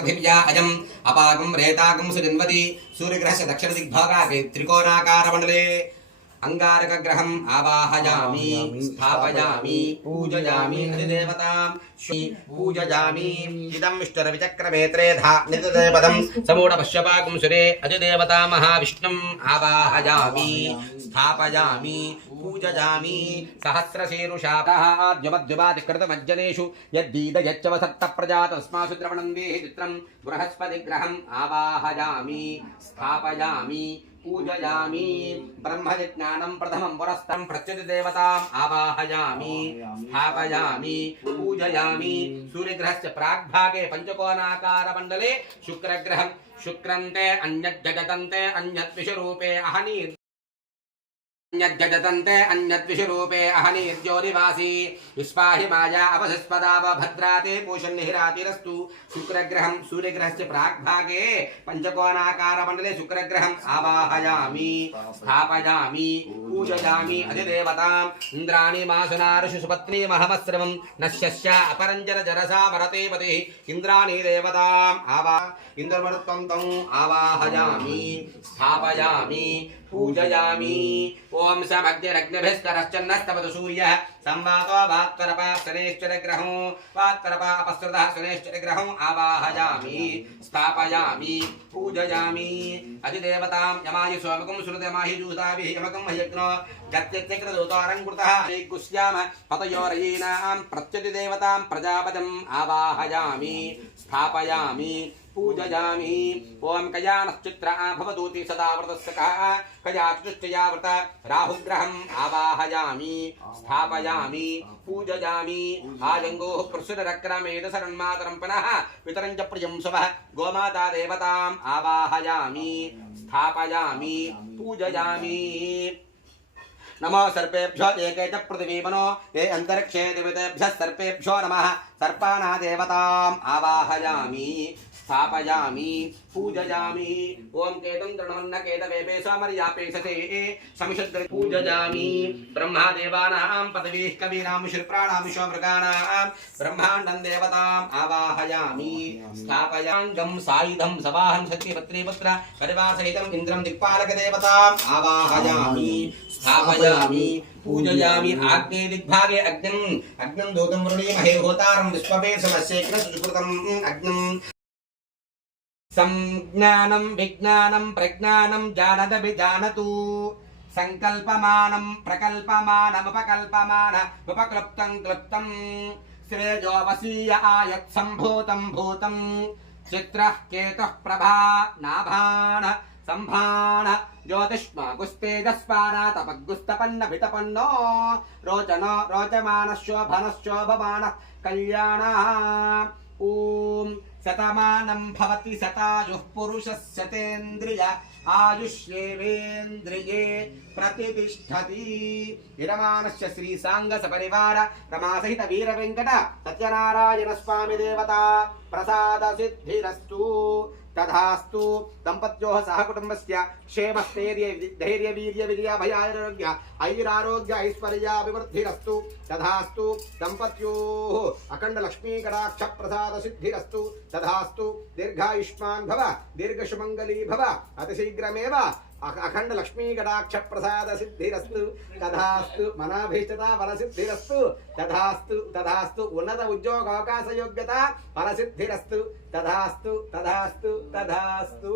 పృథివ్యా అయం అపాగం రేతాగం సురిన్వతి సూర్యగ్రహస్య దక్షిణ దిగ్భాగా త్రికోణాకారమండలే అంగారక గ్రహం ఆవాహయామి స్థాపయామి పూజయామి అధిదేవతాం. పూజయామి ఇదం విష్ణురవిచక్రమేత్రేధా నితదేవతం సమూఢ పశ్యపాకం సురే అధిదేవతా మహావిష్ణుం. ఆవాహయామి స్థాపయామి పూజయామి సహస్రశీరుషాద్యుమద్యుమాతికృతమజ్జనేషు యద్దీదయచ్చవసత్త ప్రజా తస్మాసు ద్రవణం వేహి చిత్రం బృహస్పతి గ్రహం ఆవాహయామి స్థాపయామి पूजयामि। ब्रह्मविज्ञानं प्रथमं पुरस्तं प्रत्युत देवताम् आवाहयामि स्थापयामि पूजयामि। सूर्यग्रहस्य प्राग्भागे पञ्चकोणाकारमण्डले शुक्रग्रहं शुक्रन्ते अन्यद्विषरूपे अहनीर् अन्यज्जगतन्ते अन्यद्विषरूपे अहनीर्ज्योतिवासी। विस्पाहि माया अवसस्पदाव भद्राते पूषन्निहिरातिरस्तु। शुक्रग्रहं सूर्यग्रहस्य प्राग्भागे पञ्चकोणाकारमण्डले शुक्रग्रहम् आवाहयामि। स्थापयामि, पूजयामि अधिदेवताम्। इन्द्राणि मासुनारुषु सुपत्नी महमस्रवम् नश्यस्य अपरञ्जन जरसा मरते पतिः। इन्द्राणि देवताम् आवा इन्द्रमरुत्वं तम् आवाहयामि। स्थापयामि, पूजयामि। ॐ समग्निरग्निभिस्तरश्चन्नस्तपतु सूर्यः संवातो वात्तरपा अपसृतः शनेश्चरग्रहो आवाहयामि। स्थापयामि। पूजयामि। अधिदेवतां यमाय सोमकं श्रुतमाहि जूताभिः यमकं कुस्याम पतयोरयीनां प्रत्यतिदेवतां प्रजापतिम् आवाहयामि। स्थापयामि। पूजयामि। ॐ कयानश्चित्र भवतूति सदा व्रतस्य कः कया व्रत। राहुग्रहम् आवाहयामि। स्थापयामि। पूजयामि। आजङ्गोः प्रसुरक्रमेण शरण्मातरं पुनः पितरं च प्रियं स्वः गोमाता देवताम् आवाहयामि। स्थापयामि। पूजयामि। नमो सर्पेभ्यो एके च पृथिवीमनो। ये अन्तरिक्षे दिवितेभ्यः सर्पेभ्यो नमः। सर्पाणा देवताम् आवाहयामि स्थापयामि पूजयामि ॐ केतं तृणवन्न केतवेपे सामर्यापेक्षते समिषद्र पूजयामि ब्रह्मादेवानां पदवीः कवीनां शिल्प्राणां विश्वमृगाणां ब्रह्माण्डं देवताम् आवाहयामि स्थापयाङ्गं सायुधं सवाहं शक्तिपत्नीपुत्र परिवारसहितम् इन्द्रं दिक्पालकदेवताम् आवाहयामि स्थापयामि पूजयामि आग्ने दिग्भागे अग्निम् अग्निं दूतं वृणीमहे होतारं विश्ववेशमस्येन सुकृतम् अग्निम् संज्ञानं, विज्ञानं, प्रज्ञानं, जानदभिजानतु। सङ्कल्पमानं प्रकल्पमानमुपकल्पमान उपक्लृप्तं क्लृप्तं। श्रेयोवसीय आयत् सम्भूतं चित्रः केतुः प्रभा नाभाण सम्भाण ज्योतिष्मागुस्तेजस्पानातपग्गुस्तपन्नभितपन्नो रोचन रोचमानशोभनशोभमानः कल्याणः। ॐ शतमानं भवति शतायुः पुरुषस्य तेन्द्रिय। आयुष्येवेन्द्रिये प्रतितिष्ठति विरमानस्य श्रीसाङ्गसपरिवार, रमासहित वीरवेङ्कट తథాస్తు దంపత్యో సహకుటుంబస్య క్షేమ స్థైర్య ధైర్య వీర్య విజయ భయారోగ్య ఐరారోగ్య ఐశ్వర్యాభివృద్ధిరస్తు తథాస్తు దంపత్యో అఖండ లక్ష్మీకటాక్ష ప్రసాద సిద్ధిరస్తు. తథాస్తు దీర్ఘాయుష్మాన్ భవ దీర్ఘసుమంగళీ భవ అతిశీఘ్రమేవ అఖండ లక్ష్మీ కటాక్ష ప్రసాద సిద్ధిరస్తు తథాస్తు మనాభీష్టత ఫలసిద్ధిరస్తు తథాస్తు తథాస్తు ఉన్నత ఉద్యోగ అవకాశ యోగ్యత ఫలసిద్ధిరస్తు తథాస్తు తథాస్తు తథాస్తు.